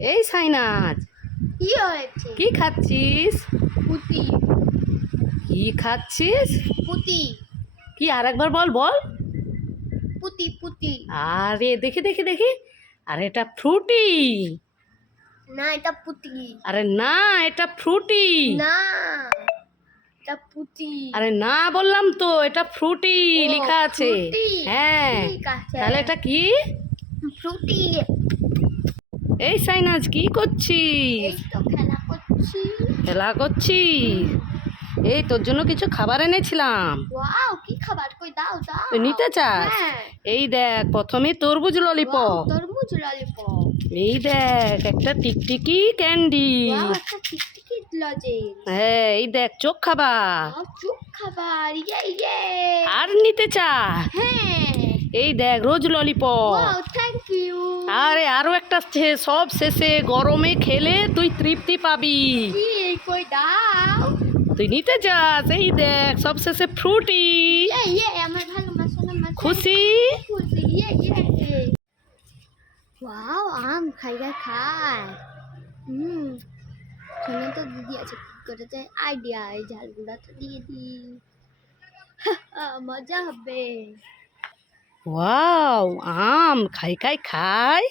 এই সাইনাজ কি হয়েছে? কি খাচ্ছিস? পুতি। কি খাচ্ছিস? পুতি। কি আর একবার বল বল। পুতি পুতি। আরে দেখি দেখি দেখি। আরে এটা ফ্রুটি। না এটা পুতি। আরে না এটা ফ্রুটি। না এটা পুতি। আরে না বললাম তো এটা ফ্রুটি লেখা আছে। হ্যাঁ তাহলে এটা কি? ফ্রুটি। এই সাইনাজ কি করছিস? তো খেলা করছি। করছিস? এই তোর জন্য কিছু খাবার এনেছিলাম। ওয়াও কি খাবার? কই দাও দাও। নিতে চাস? হ্যাঁ। এই দেখ প্রথমে তরমুজ ললিপপ। তরমুজ ললিপপ। এই দেখ একটা টিকটিকি ক্যান্ডি। হ্যাঁ এই দেখ চোখ খাবার চুপ খাবার ইয়ে ইয়ে। আর নিতে চাস? হ্যাঁ। এই দেখ রোজ ললিপপ। থ্যাংক ইউ আরে আরও একটা আছে, সব শেষে গরমে খেলে তুই তৃপ্তি পাবি। কি? কই দাও? তুই নিতে চাস এই দেখ সব শেষে ফ্রুটি। ইয়ে ইয়ে আমার ভালো মাসালা মাছ। খুশি? খুশি ইয়ে ইয়ে ওয়াও আম খাইরা খায়। হুম শুনে তো দিদি আছে কি করে যায় আইডিয়া এই ঝালগুলা তো দিয়ে দি মজা হবে। ওয়াও আম খাই খাই খাই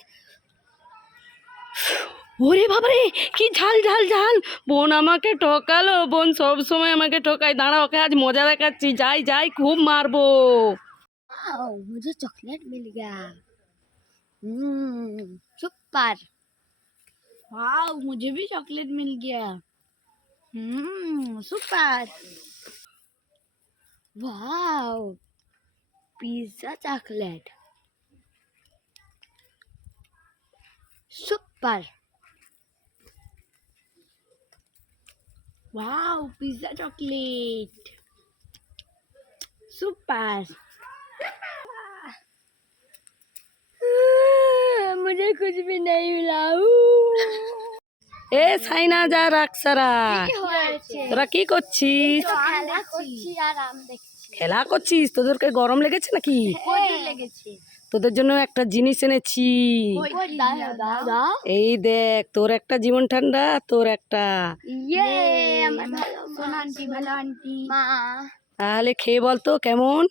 ওরে বাবারে কি ঝাল ঝাল ঝাল বোন আমাকে ঠকালো বোন সব সময় আমাকে ঠকায় দাঁড়া ওকে আজ মজা দেখাচ্ছি যাই যাই খুব মারবো वाओ मुझे चॉकलेट मिल गया हम्म सुपर वाओ मुझे भी चॉकलेट मिल गया हम्म super wow pizza chocolate super wow pizza chocolate super मुझे कुछ भी नहीं मिला এ সাইনা যা রাখসারা তোরা কি করছিস খেলা করছি আর আম দেখছি খেলা করছিস? তোদেরকে গরম লেগেছে নাকি? তোদের জন্য একটা জিনিস এনেছি। এই দেখ তোর একটা জীবন ঠান্ডা তোর একটা। ইয়ে আমার ভালো সোনা আন্টি ভালো আন্টি। মা। তাহলে খেয়ে বলতো কেমন?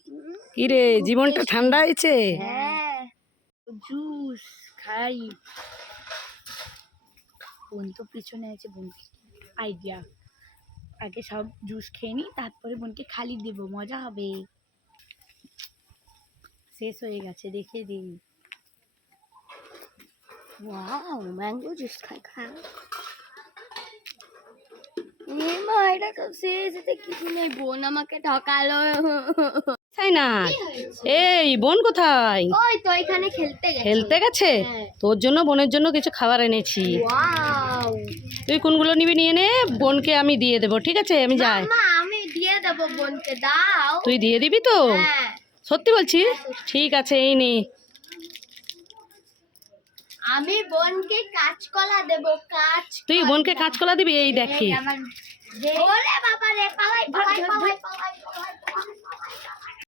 কি রে জীবনটা ঠান্ডা হয়েছে? হ্যাঁ। জুস খাই। বোন তো পিছনে আছে বোনকে আইডিয়া। আগে সব জুস খেয়ে নিই তারপরে বোনকে খালি দেবো মজা হবে। শেষ হয়ে গেছে রেখে দিই। ওয়াও ম্যাঙ্গো জুস খাই মা এটা তো শেষ এতে কিছু নেই বোন আমাকে ঠকালো। সাইনা এই বোন কোথায়? ওই তো এখানে খেলতে গেছে। খেলতে গেছে? হ্যাঁ। তোর জন্য বোনের জন্য কিছু খাবার এনেছি। ওয়াও। তুই কোনগুলো নিবি নিয়ে নে বোনকে আমি দিয়ে দেবো ঠিক আছে? আমি যাই। মা আমি দিয়ে দেবো বোনকে দাও। তুই দিয়ে দিবি তো? হ্যাঁ। সত্যি বলছিস ঠিক আছে এই নে। আমি বোনকে কাঁচকলা দেবো কাঁচ তুই বোনকে কাঁচকলা দিবি? এই দেখি ওরে বাবা রে পালাই পালাই পালাই পালাই, পালাই।